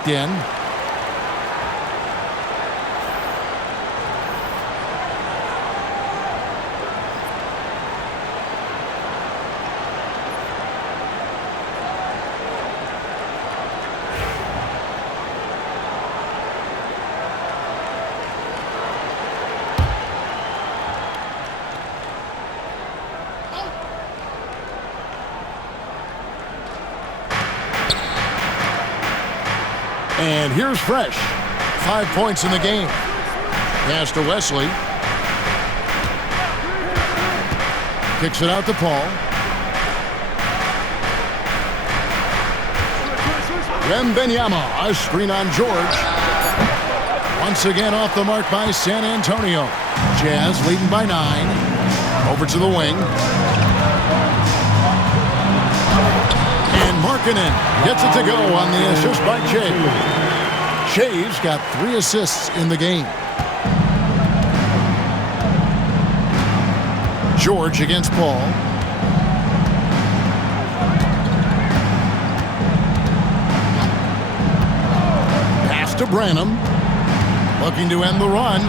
checked in. And here's Fresh. 5 points in the game. Pass to Wesley. Kicks it out to Paul. Wembanyama, a screen on George. Once again off the mark by San Antonio. Jazz leading by 9. Over to the wing. And Markkanen gets it to go on the assist by Shea. Shea's got 3 assists in the game. George against Paul. Pass to Branham. Looking to end the run.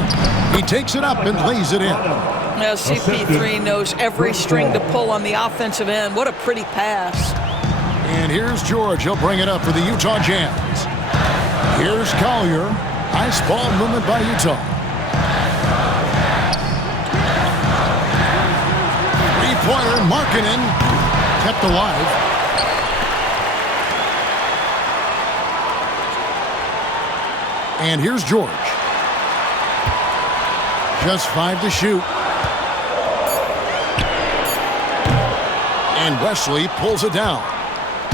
He takes it up and lays it in. Now CP3 knows every string to pull on the offensive end. What a pretty pass. And here's George. He'll bring it up for the Utah Jazz. Here's Collier. Nice ball movement by Utah. Three-pointer, Markkanen kept alive. And here's George. Just 5 to shoot. And Wesley pulls it down.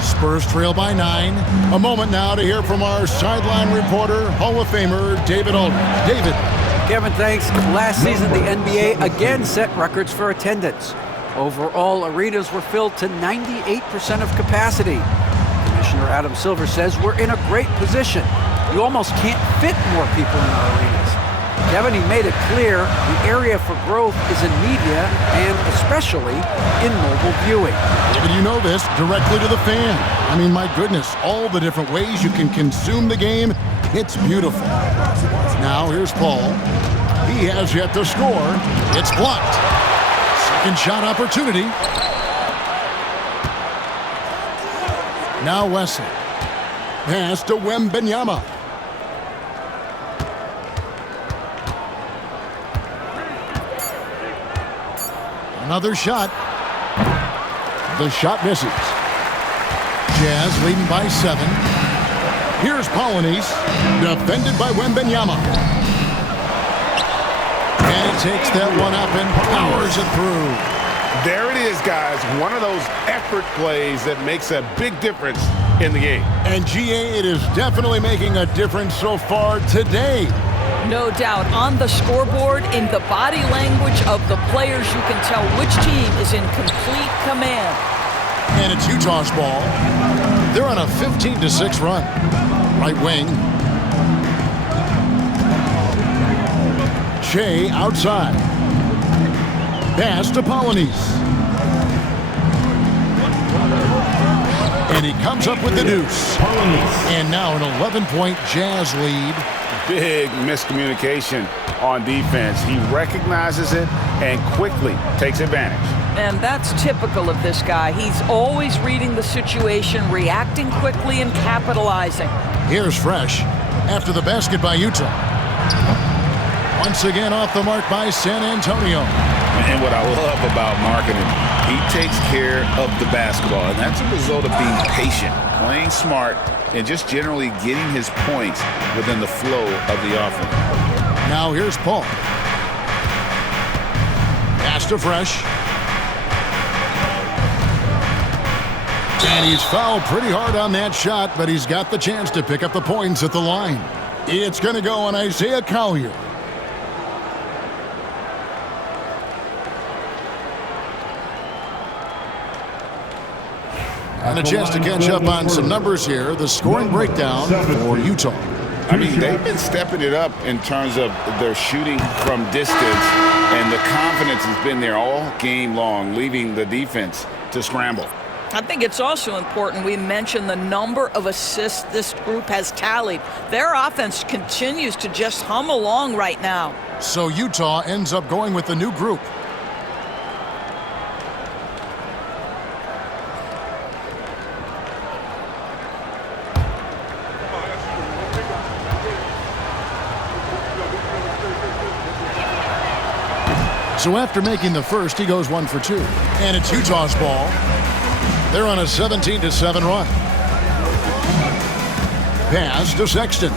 Spurs trail by 9. A moment now to hear from our sideline reporter, Hall of Famer David Aldridge. David. Kevin, thanks. Last season, the NBA again set records for attendance. Overall, arenas were filled to 98% of capacity. Commissioner Adam Silver says we're in a great position. You almost can't fit more people in our arenas. Kevin, he made it clear the area for growth is in media and especially in mobile viewing. But you know this, directly to the fan. I mean, my goodness, all the different ways you can consume the game, it's beautiful. Now here's Paul. He has yet to score. It's blocked. Second shot opportunity. Now Wesley. Pass to Wembanyama. Another shot. The shot misses. Jazz leading by 7. Here's Polynice, defended by Wembanyama. And he takes that one up and powers it through. There it is, guys. One of those effort plays that makes a big difference in the game. And GA, it is definitely making a difference so far today. No doubt. On the scoreboard, in the body language of the players, you can tell which team is in complete command. And it's Utah's ball. They're on a 15-6 run. Right wing. Shea outside. Pass to Polynice. And he comes up with the deuce. And now an 11-point Jazz lead. Big miscommunication on defense. He recognizes it and quickly takes advantage. And that's typical of this guy. He's always reading the situation, reacting quickly, and capitalizing. Here's Fresh after the basket by Utah. Once again off the mark by San Antonio. And what I love about Markkanen, he takes care of the basketball, and that's a result of being patient, playing smart, and just generally getting his points within the flow of the offense. Now here's Paul. Pass to Fresh. And he's fouled pretty hard on that shot, but he's got the chance to pick up the points at the line. It's going to go on Isaiah Collier. And a chance to catch up on some numbers here. The scoring breakdown for Utah. I mean, they've been stepping it up in terms of their shooting from distance, and the confidence has been there all game long, leaving the defense to scramble. I think it's also important we mention the number of assists this group has tallied. Their offense continues to just hum along right now. So Utah ends up going with the new group. So after making the first, he goes 1 for 2. And it's Utah's ball. They're on a 17-7 run. Pass to Sexton.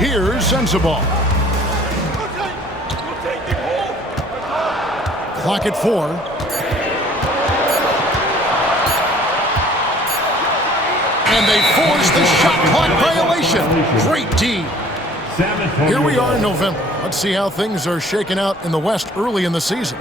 Here's Sensabaugh. Clock at 4. And they force the shot clock violation. Great D. Here we are in November. Let's see how things are shaking out in the West early in the season.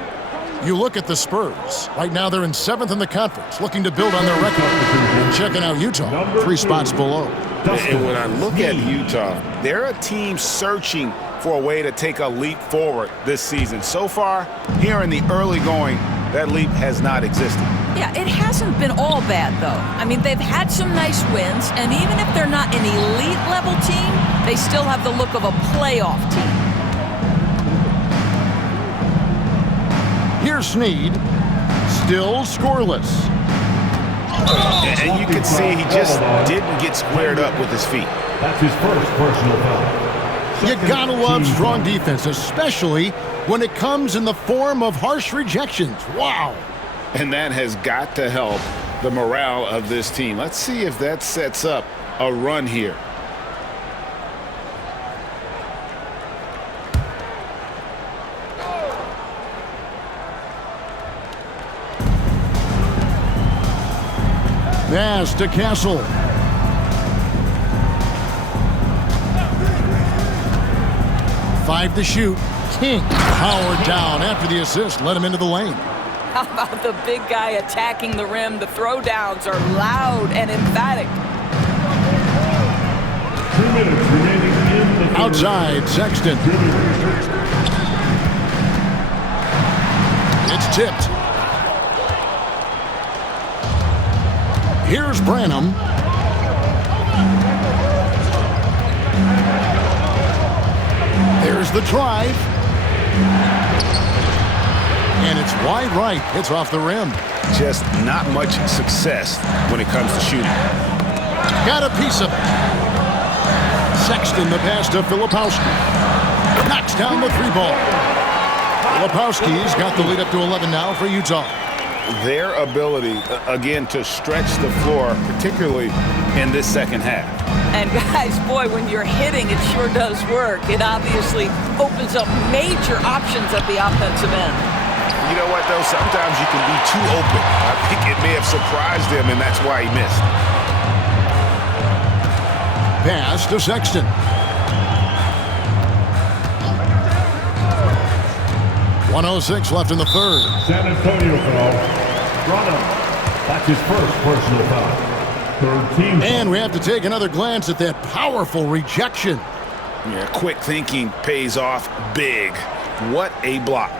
You look at the Spurs. Right now they're in 7th in the conference, looking to build on their record. And checking out Utah, 3 spots below. And when I look at Utah, they're a team searching for a way to take a leap forward this season. So far, here in the early going, that leap has not existed. Yeah, it hasn't been all bad, though. I mean, they've had some nice wins, and even if they're not an elite-level team, they still have the look of a playoff team. Here's Snead, still scoreless. And you can see he just didn't get squared up with his feet. That's his first personal foul. You gotta love strong defense, especially when it comes in the form of harsh rejections. Wow. And that has got to help the morale of this team. Let's see if that sets up a run here. Pass to Castle. Five to shoot. King powered down after the assist. Let him into the lane. How about the big guy attacking the rim? The throwdowns are loud and emphatic. 2 minutes remaining in the third. Outside, Sexton. It's tipped. Here's Branham. There's the drive. And it's wide right. It's off the rim. Just not much success when it comes to shooting. Got a piece of it. Sexton, the pass to Filipowski. Knocks down the 3-ball. Filipowski's got the lead up to 11 now for Utah. Their ability, again, to stretch the floor, particularly in this second half. And guys, boy, when you're hitting, it sure does work. It obviously opens up major options at the offensive end. You know what, though? Sometimes you can be too open. I think it may have surprised him, and that's why he missed. Pass to Sexton. .106 left in the third. San Antonio foul. Branham. That's his first personal foul. Third team foul. And we have to take another glance at that powerful rejection. Yeah, quick thinking pays off big. What a block.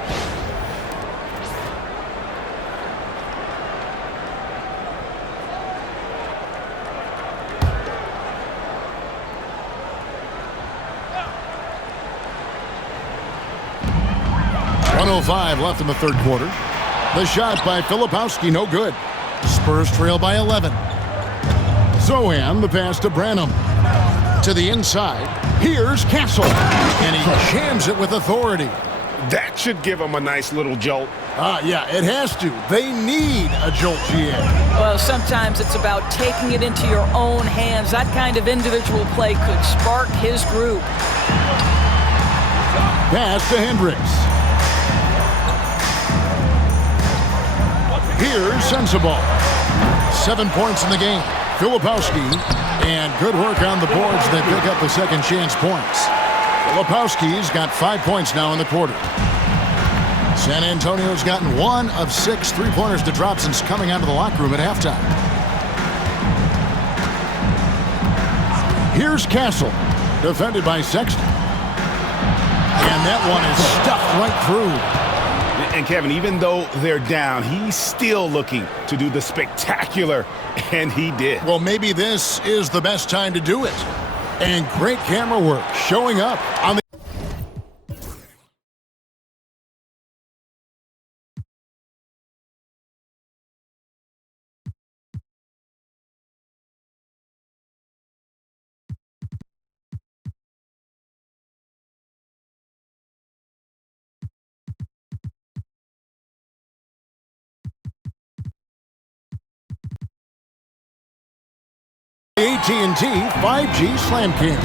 .105 left in the third quarter. The shot by Filipowski, no good. Spurs trail by 11. Zohan, the pass to Branham. To the inside. Here's Castle. And he jams it with authority. That should give him a nice little jolt. Yeah, it has to. They need a jolt, GA. Well, sometimes it's about taking it into your own hands. That kind of individual play could spark his group. Pass to Hendricks. Here's Sensabaugh. 7 points in the game. Filipowski, and good work on the boards. They pick up the second chance points. Filipowski's got 5 points now in the quarter. San Antonio's gotten 1 of 6 3-pointers to drop since coming out of the locker room at halftime. Here's Castle, defended by Sexton. And that one is stuffed right through. And Kevin, even though they're down, he's still looking to do the spectacular, and he did. Well, maybe this is the best time to do it. And great camera work showing up on the AT&T 5G Slam Cam.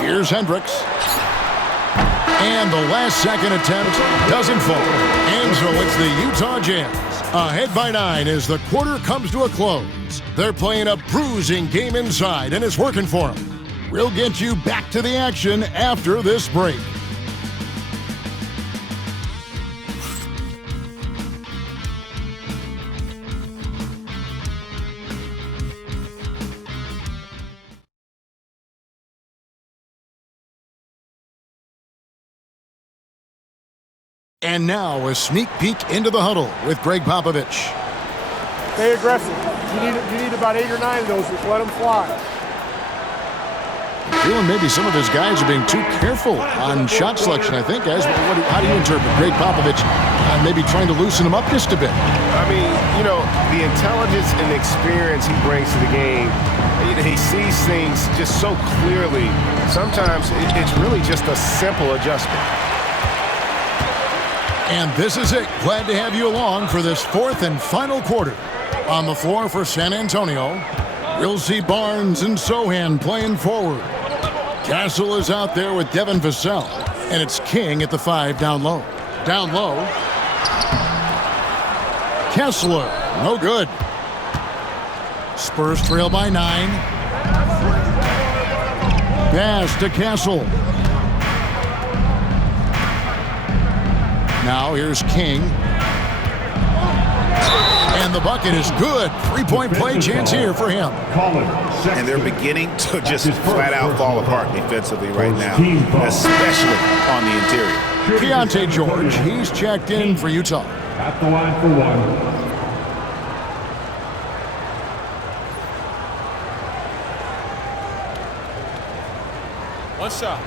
Here's Hendricks. And the last-second attempt doesn't fall. And so it's the Utah Jazz ahead by 9 as the quarter comes to a close. They're playing a bruising game inside, and it's working for them. We'll get you back to the action after this break. And now a sneak peek into the huddle with Greg Popovich. Stay aggressive. You need about 8 or 9 of those. Just let them fly. Feeling maybe some of his guys are being too careful on shot selection, I think, guys. How do you interpret Greg Popovich maybe trying to loosen him up just a bit? I mean, you know, the intelligence and experience he brings to the game, he sees things just so clearly. Sometimes it's really just a simple adjustment. And this is it. Glad to have you along for this fourth and final quarter. On the floor for San Antonio, we'll see Barnes and Sohan playing forward. Castle is out there with Devin Vassell, and it's King at the 5 down low. Down low. Kessler, no good. Spurs trail by 9. Pass to Castle. Now here's King. And the bucket is good. 3-point play chance here for him. And they're beginning to just flat out fall apart defensively right now, especially on the interior. Keontae George, he's checked in for Utah. At the line for 1. One shot.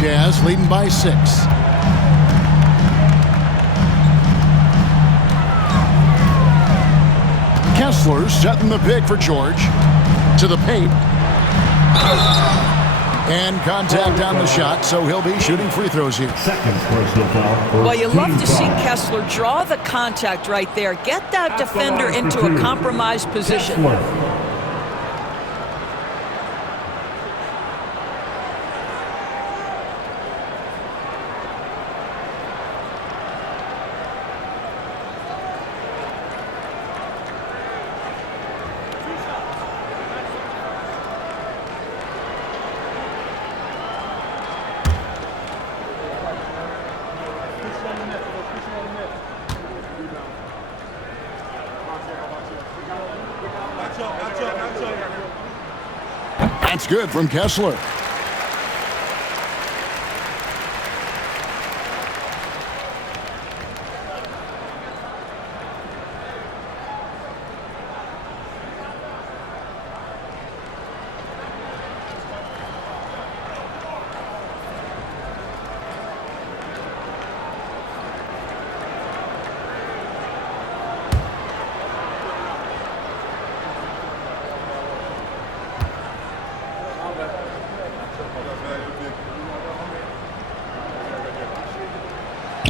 Jazz leading by 6. Kessler setting the pick for George. To the paint. And contact on the shot, so he'll be shooting free throws here. Second personal foul. Well, you love to see Kessler draw the contact right there. Get that defender into a compromised position. That's good from Kessler.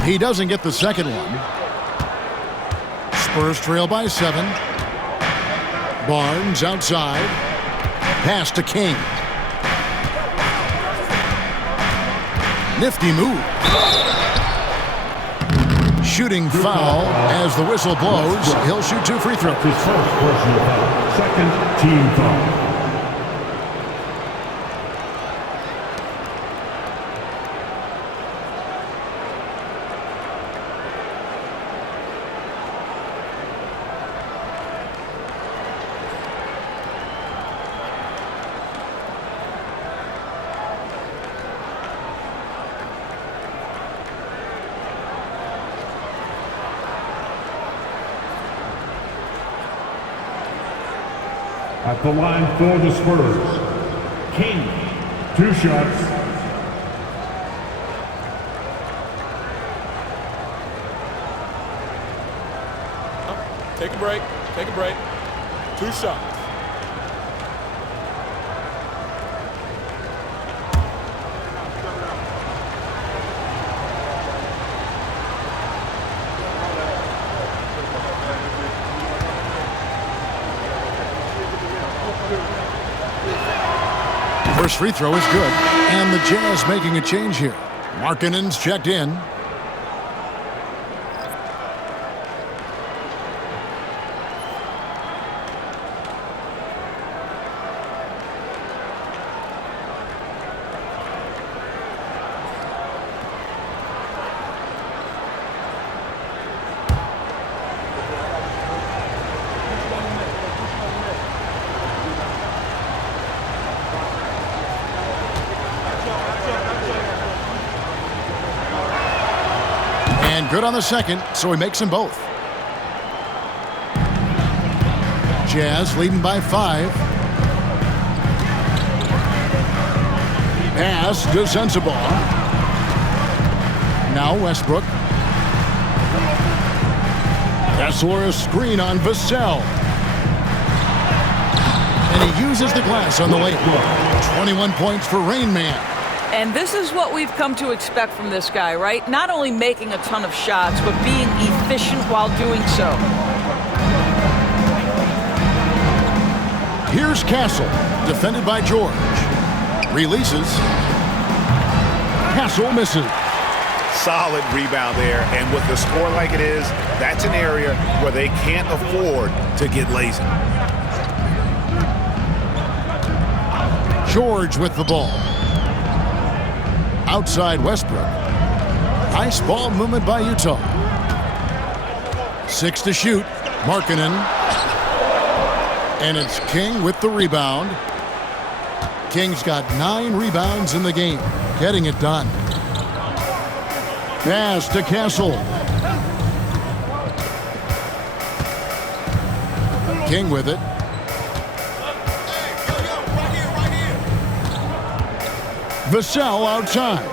He doesn't get the second one. Spurs trail by 7. Barnes outside. Pass to King. Nifty move. Shooting foul as the whistle blows. He'll shoot 2 free throws. His first personal foul. Second team foul. At the line for the Spurs, King, 2 shots. Take a break. Take a break. 2 shots. First free throw is good. And the Jazz making a change here. Markkanen's checked in. And good on the second, so he makes them both. Jazz leading by 5. Pass to Sensabaugh. Now Westbrook. Kessler a screen on Vassell. And he uses the glass on the late blow. 21 points for Rain Man. And this is what we've come to expect from this guy, right? Not only making a ton of shots, but being efficient while doing so. Here's Castle, defended by George. Releases. Castle misses. Solid rebound there, and with the score like it is, that's an area where they can't afford to get lazy. George with the ball. Outside Westbrook. Nice ball movement by Utah. 6 to shoot. Markkanen. And it's King with the rebound. King's got 9 rebounds in the game. Getting it done. Pass to Castle. King with it. Vassell outside.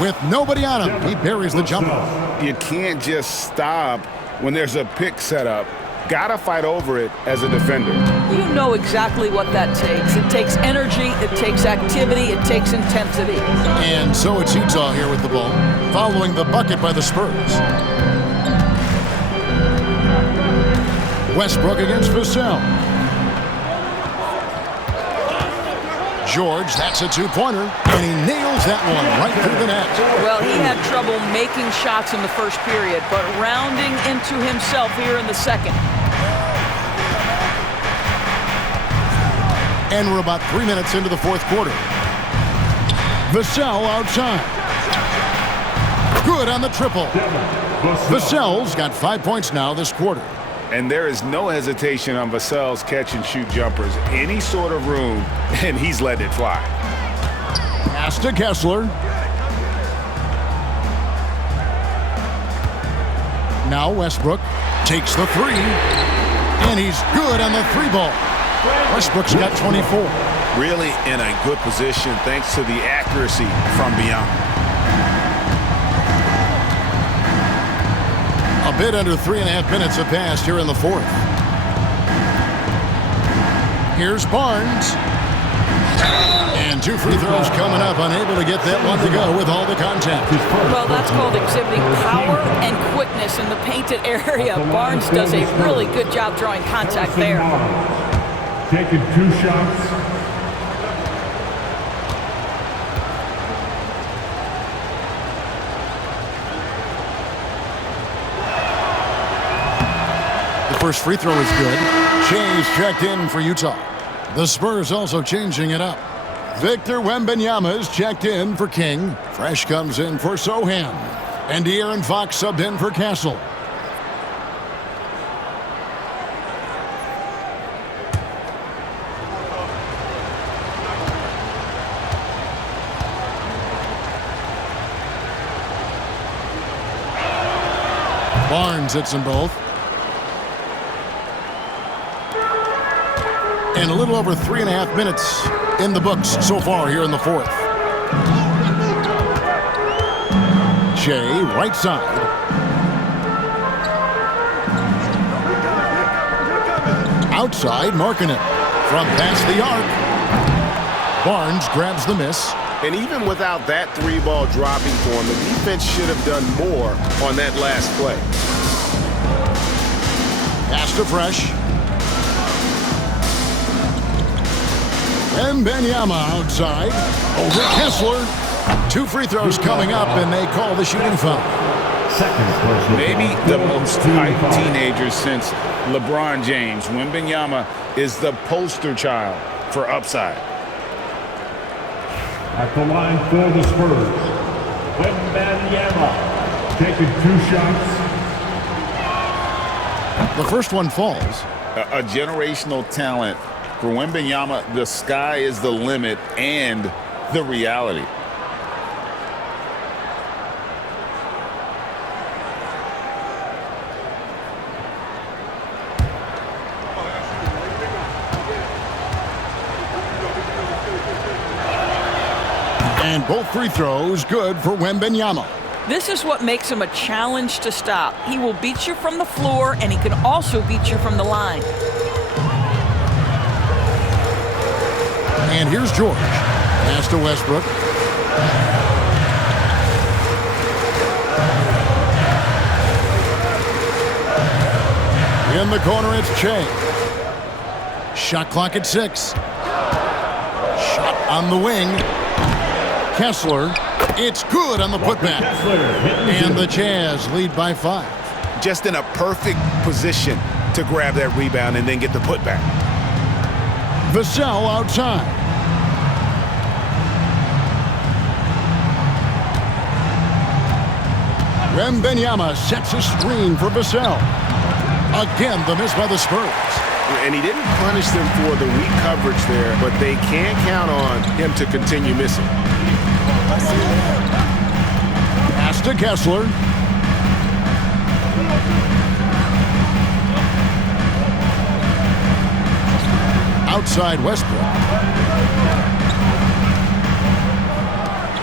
With nobody on him, he buries the jumper. You can't just stop when there's a pick set up. Gotta fight over it as a defender. You know exactly what that takes. It takes energy, it takes activity, it takes intensity. And so it's Utah here with the ball, following the bucket by the Spurs. Westbrook against Vassell. George, that's a 2-pointer, and he nails that one right through the net. Well, he had trouble making shots in the first period, but rounding into himself here in the second. And we're about 3 minutes into the fourth quarter. Vassell outside. Good on the triple. Vassell's got 5 points now this quarter. And there is no hesitation on Vassell's catch-and-shoot jumpers. Any sort of room, and he's letting it fly. Pass to Kessler. Now Westbrook takes the 3. And he's good on the 3-ball. Westbrook's got 24. Really in a good position thanks to the accuracy from beyond. A bit under 3.5 minutes have passed here in the fourth. Here's Barnes. And 2 free throws coming up, unable to get that one to go with all the contact. Well, that's called exhibiting power and quickness in the painted area. Barnes does a really good job drawing contact there. Taking 2 shots. The first free throw is good. Shea's checked in for Utah. The Spurs also changing it up. Victor Wembanyama is checked in for King. Fresh comes in for Sohan. And De'Aaron Fox subbed in for Castle. Barnes hits them both. And a little over 3.5 minutes in the books so far here in the fourth. Shea, right side. Outside, marking it. From past the arc. Barnes grabs the miss. And even without that 3-ball dropping for him, the defense should have done more on that last play. Pass to Fresh. Wembanyama outside. Over Kessler. 2 free throws coming up, and they call the shooting foul. Maybe the most hyped teenager since LeBron James. Wembanyama is the poster child for upside. At the line for the Spurs, Wembanyama taking 2 shots. The first one falls. A generational talent. For Wembanyama, the sky is the limit and the reality. And both free throws good for Wembanyama. This is what makes him a challenge to stop. He will beat you from the floor, and he can also beat you from the line. And here's George. Pass to Westbrook. In the corner, it's Shea. Shot clock at 6. Shot on the wing. Kessler. It's good on the putback. And the Jazz lead by 5. Just in a perfect position to grab that rebound and then get the putback. Vassell outside. Wembanyama sets a screen for Vassell. Again, the miss by the Spurs. And he didn't punish them for the weak coverage there, but they can't count on him to continue missing. Pass to Kessler. Outside Westbrook.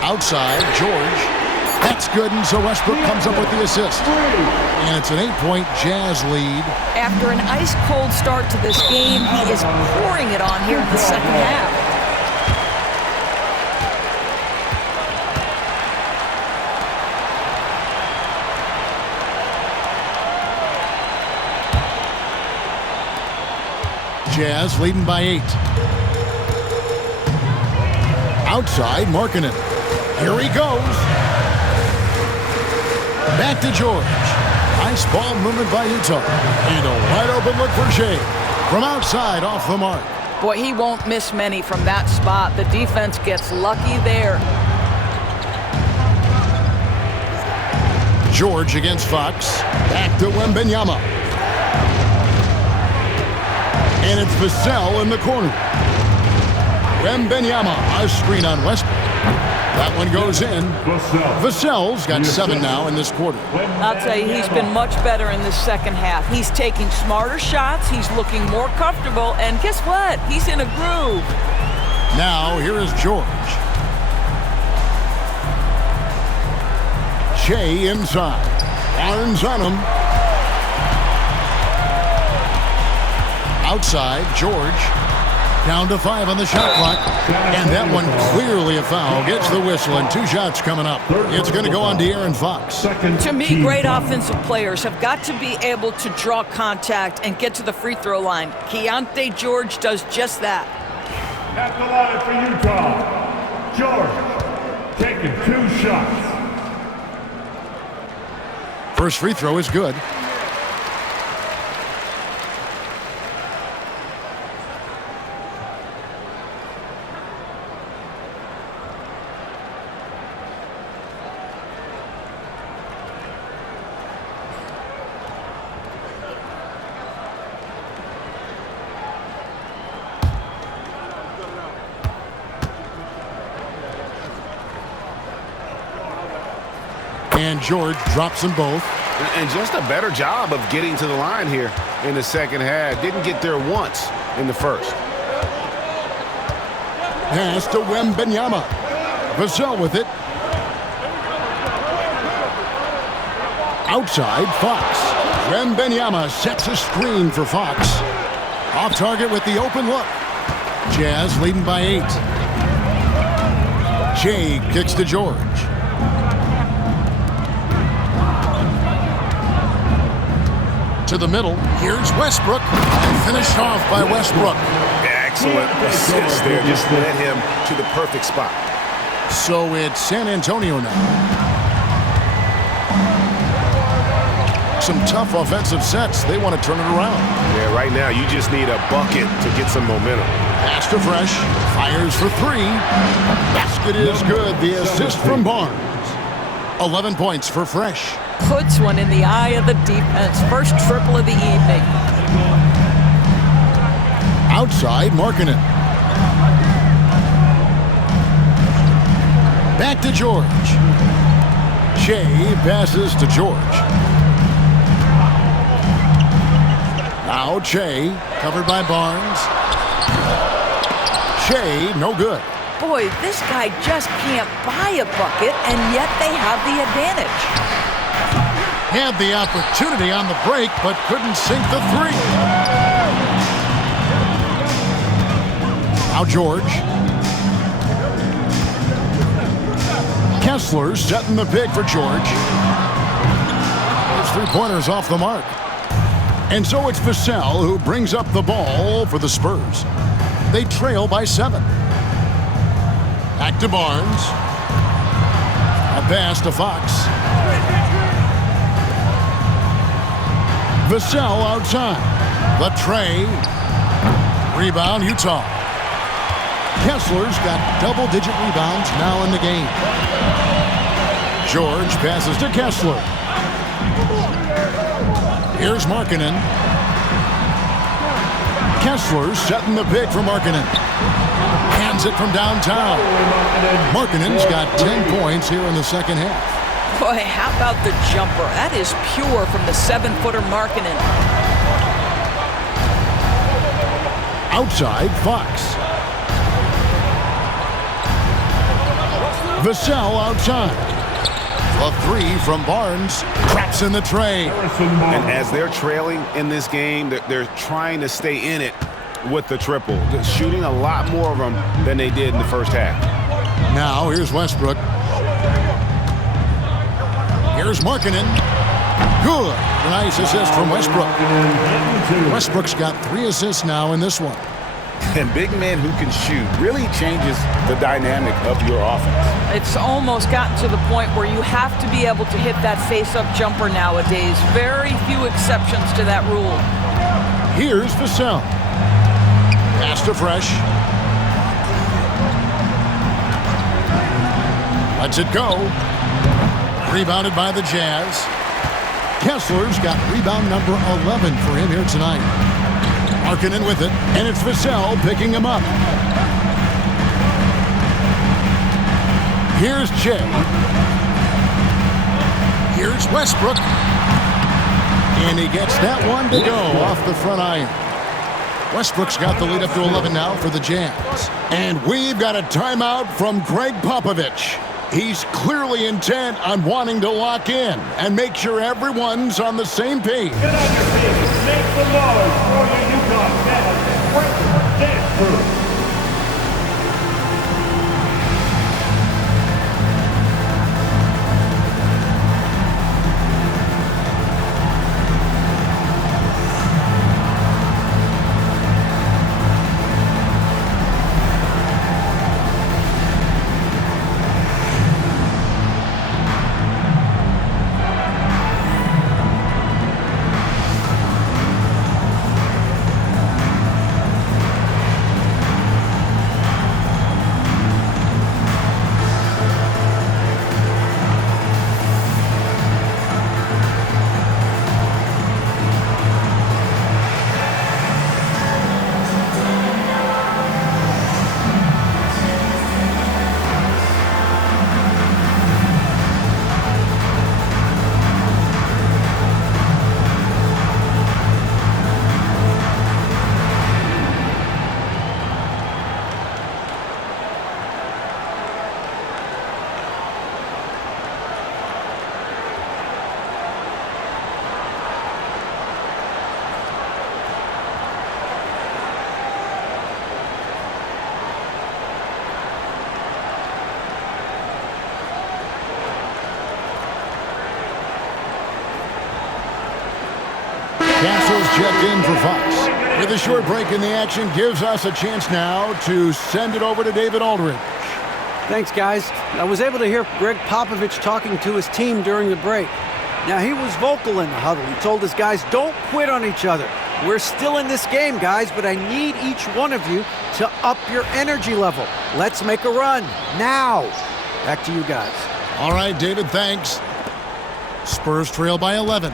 Outside George. That's good, and so Westbrook comes up with the assist. And it's an 8-point Jazz lead. After an ice-cold start to this game, he is pouring it on here in the second half. Jazz leading by 8. Outside, marking it. Here he goes. Back to George. Nice ball movement by Utah. And a wide open look for Shea. From outside, off the mark. Boy, he won't miss many from that spot. The defense gets lucky there. George against Fox. Back to Wembanyama. And it's Vassell in the corner. Wembanyama, a screen on Westbrook. That one goes in. Vassell's got 7 now in this quarter. I'll tell you, he's been much better in the second half. He's taking smarter shots. He's looking more comfortable. And guess what? He's in a groove. Now, here is George. Shea inside. Barnes on him. Outside, George. Down to 5 on the shot clock. And that one clearly a foul. Gets the whistle, and 2 shots coming up. It's going to go on to Aaron Fox. To me, great offensive players have got to be able to draw contact and get to the free throw line. Keontae George does just that. At the line for Utah, George, taking 2 shots. First free throw is good. And George drops them both. And just a better job of getting to the line here in the second half. Didn't get there once in the first. Pass to Wembanyama. Vassell with it. Outside, Fox. Wembanyama sets a screen for Fox. Off target with the open look. Jazz leading by 8. Jay kicks to George. To the middle. Here's Westbrook. And finished off by Westbrook. Excellent assist there. Just led him to the perfect spot. So it's San Antonio now. Some tough offensive sets. They want to turn it around. Yeah, right now you just need a bucket to get some momentum. Pass to Fresh. Fires for 3. Basket is good. The assist from Barnes. 11 points for Fresh. Puts one in the eye of the defense. First triple of the evening. Outside, Markkanen. Back to George. Shea passes to George. Now Shea, covered by Barnes. Shea, no good. Boy, this guy just can't buy a bucket, and yet they have the advantage. Had the opportunity on the break, but couldn't sink the 3. Now George. Kessler setting the pick for George. His 3-pointers off the mark. And so it's Vassell who brings up the ball for the Spurs. They trail by 7. Back to Barnes. A pass to Fox. Vassell outside. The tray. Rebound, Utah. Kessler's got double-digit rebounds now in the game. George passes to Kessler. Here's Markkanen. Kessler setting the pick for Markkanen. Hands it from downtown. Markkanen's got 10 points here in the second half. Boy, how about the jumper? That is pure from the 7-footer Markkanen. Outside, Fox. Vassell outside. A 3 from Barnes. Traps in the tray. And as they're trailing in this game, they're trying to stay in it with the triple. They're shooting a lot more of them than they did in the first half. Now, here's Westbrook. Here's Markkanen. Good. A nice assist from Westbrook. Westbrook's got 3 assists now in this one. And big men who can shoot really changes the dynamic of your offense. It's almost gotten to the point where you have to be able to hit that face-up jumper nowadays. Very few exceptions to that rule. Here's Vassell. Pass to Fresh. Lets it go. Rebounded by the Jazz. Kessler's got rebound number 11 for him here tonight. Markkanen with it, and it's Vassell picking him up. Here's Jay. Here's Westbrook. And he gets that one to go off the front iron. Westbrook's got the lead up to 11 now for the Jazz. And we've got a timeout from Greg Popovich. He's clearly intent on wanting to lock in and make sure everyone's on the same page. Get on your feet. Make the noise for your Utah Jazz. Spurs. Castle's checked in for Fox. With a short break in the action, gives us a chance now to send it over to David Aldridge. Thanks, guys. I was able to hear Greg Popovich talking to his team during the break. Now, he was vocal in the huddle. He told his guys, don't quit on each other. We're still in this game, guys, but I need each one of you to up your energy level. Let's make a run now. Back to you guys. All right, David, thanks. Spurs trail by 11.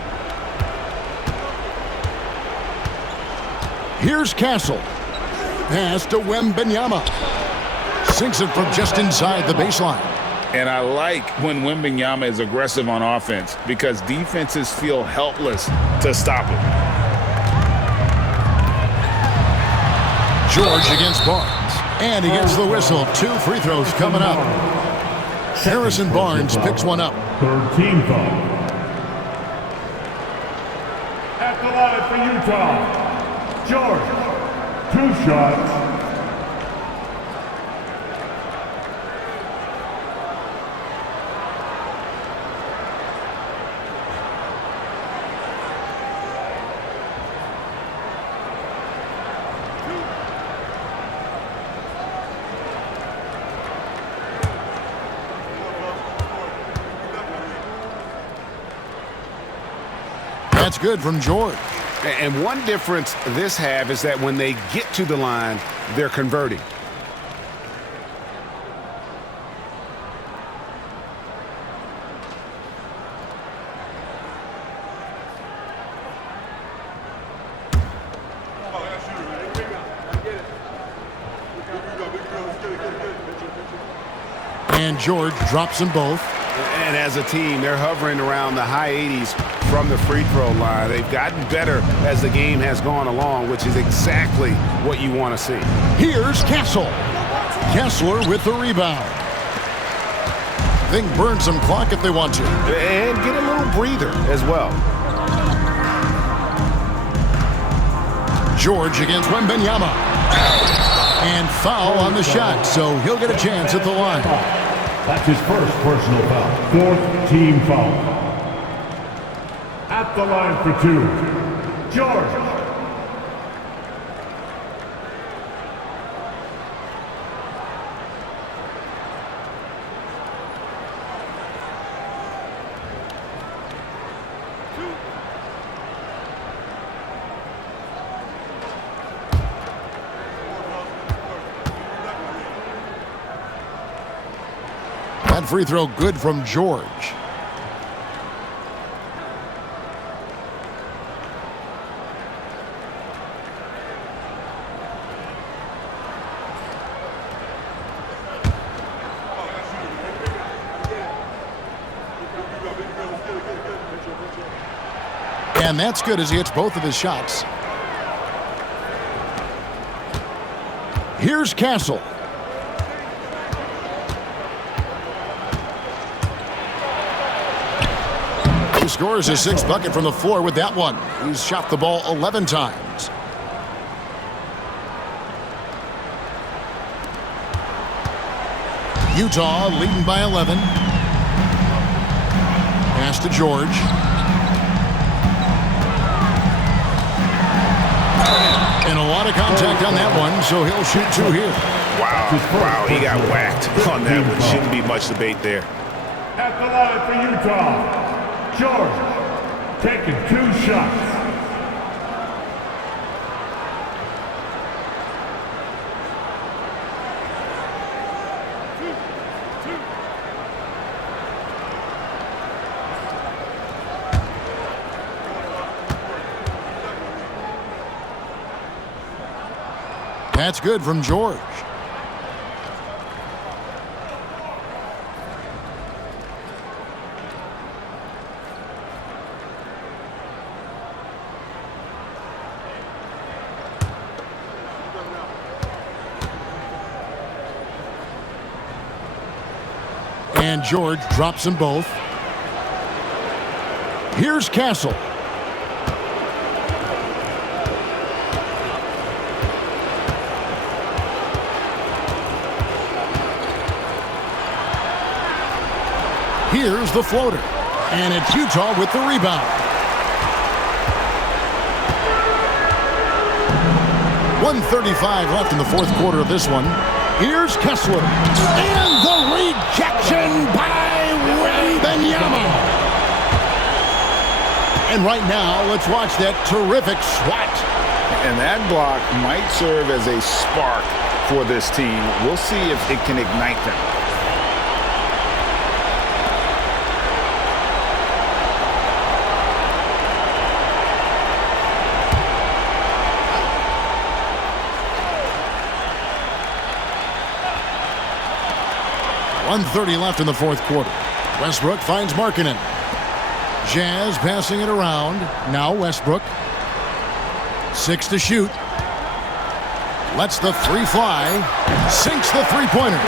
Here's Castle. Pass to Wembanyama. Sinks it from just inside the baseline. And I like when Wembanyama is aggressive on offense because defenses feel helpless to stop him. George against Barnes. And he gets the whistle. 2 free throws coming up. Harrison Barnes picks one up. Third team foul. At the line for Utah, George. 2 shots. That's good from George. And one difference this have is that when they get to the line, they're converting. And George drops them both. And as a team, they're hovering around the high 80s from the free throw line. They've gotten better as the game has gone along, which is exactly what you want to see. Here's Castle. Kessler with the rebound. They can burn some clock if they want to. And get a little breather as well. George against Wembanyama. And foul on the shot, so he'll get a chance at the line. That's his first personal foul. 4th team foul. At the line for 2, George. That free throw good from George. And that's good as he hits both of his shots. Here's Castle. He scores his 6th bucket from the floor with that one. He's shot the ball 11 times. Utah leading by 11. Pass to George. And a lot of contact on that one, so he'll shoot 2 here. Wow, he got whacked on that one. Shouldn't be much debate there. At the line for Utah, George, taking 2 shots. That's good from George. And George drops them both. Here's Castle. Here's the floater. And it's Utah with the rebound. 1:35 left in the 4th quarter of this one. Here's Kessler. And the rejection by Wembanyama. And right now, let's watch that terrific swat. And that block might serve as a spark for this team. We'll see if it can ignite them. .130 left in the 4th quarter. Westbrook finds Markkanen. Jazz passing it around. Now Westbrook. 6 to shoot. Lets the 3 fly. Sinks the 3-pointer.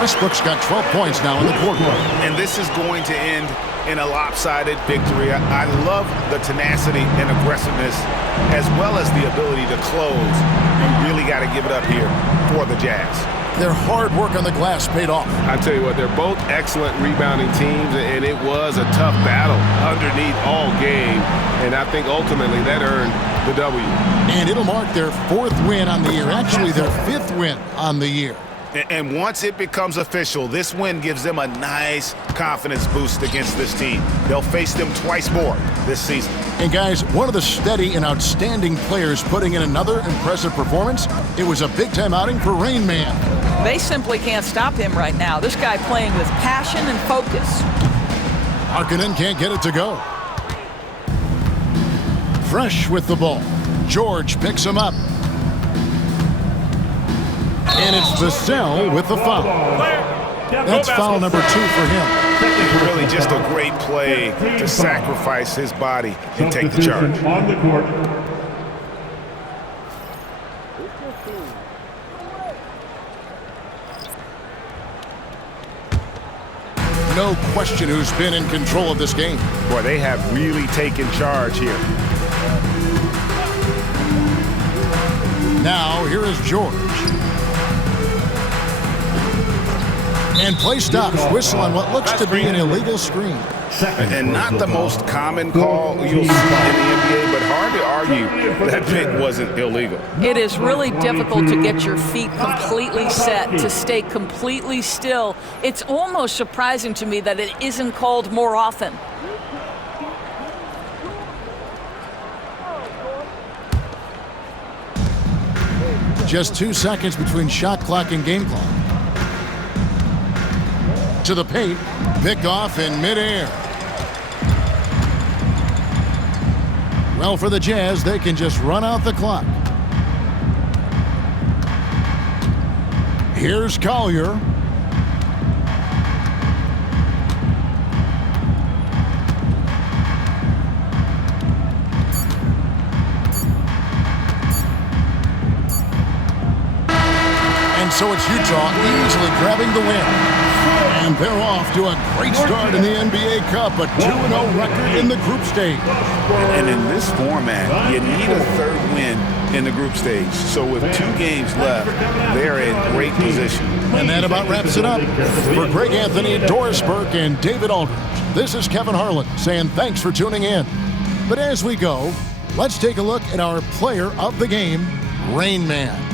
Westbrook's got 12 points now in the quarter. And this is going to end in a lopsided victory. I love the tenacity and aggressiveness as well as the ability to close. You really got to give it up here for the Jazz. Their hard work on the glass paid off. I tell you what, they're both excellent rebounding teams, and it was a tough battle underneath all game. And I think ultimately that earned the W. And it'll mark their 4th win on the year. Actually, their 5th win on the year. And once it becomes official, this win gives them a nice confidence boost against this team. They'll face them twice more this season. And guys, one of the steady and outstanding players putting in another impressive performance, it was a big-time outing for Rain Man. They simply can't stop him right now. This guy playing with passion and focus. Markkanen can't get it to go. Fresh with the ball. George picks him up. And it's Vassell with the foul. That's foul number 2 for him. Really just a great play to sacrifice his body and take the charge. On the court. No question who's been in control of this game. Boy, they have really taken charge here. Now, here is George. And play stops. Whistle on what looks to be an illegal screen. And not the most common call you'll see in the NBA, but hard to argue that pick wasn't illegal. It is really difficult to get your feet completely set, to stay completely still. It's almost surprising to me that it isn't called more often. Just 2 seconds between shot clock and game clock. To the paint, picked off in midair. Well, for the Jazz, they can just run out the clock. Here's Collier. And so it's Utah easily grabbing the win. And they're off to a great start in the NBA Cup, a 2-0 record in the group stage. And in this format, you need a 3rd win in the group stage. So with 2 games left, they're in great position. And that about wraps it up. For Greg Anthony, Doris Burke, and David Aldridge, this is Kevin Harlan saying thanks for tuning in. But as we go, let's take a look at our player of the game, Rain Man.